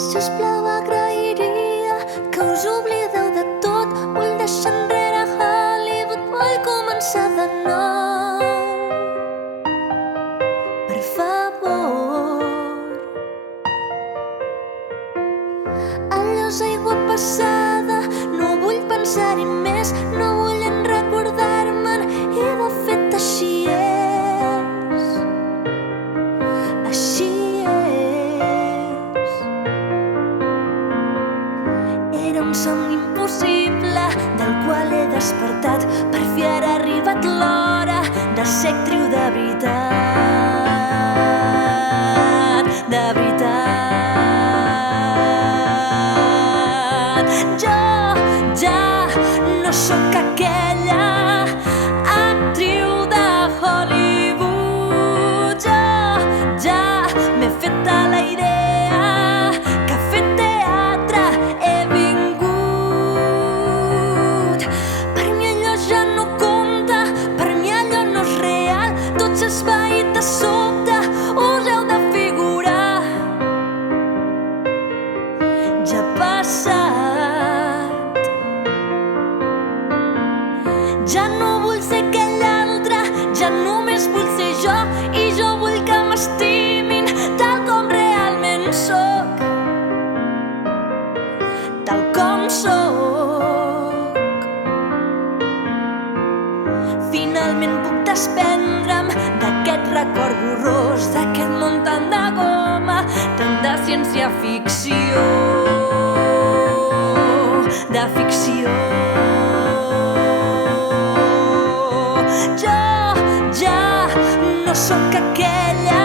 Sisplau, agrairia que us oblideu de tot. Vull deixar enrere Hollywood, vull començar de nou. Per favor. Allò és aigua passada, no vull pensar-hi més, no vull en recordar-me'n, i de fet així és. Així és. Era un somni impossible del qual he despertat. Per fi ara ha arribat l'hora de ser actriu de veritat. De veritat. Jo ja no sóc aquella actriu de Hollywood. Jo ja m'he fet a la idea que a fer teatre he vingut. Per mi allò ja no compta, per mi allò no és real. Tot s'ha esvaït de sobte, us heu de figurar. Ja ha passat. Ja no vull ser aquell altre, ja només vull ser jo, i jo vull que m'estimin tal com realment sóc. Tal com sóc. Finalment puc desprendre'm d'aquest record borrós, d'aquest món tan de goma, tant de ciència-ficció. De ficció. Jo ja no sóc aquella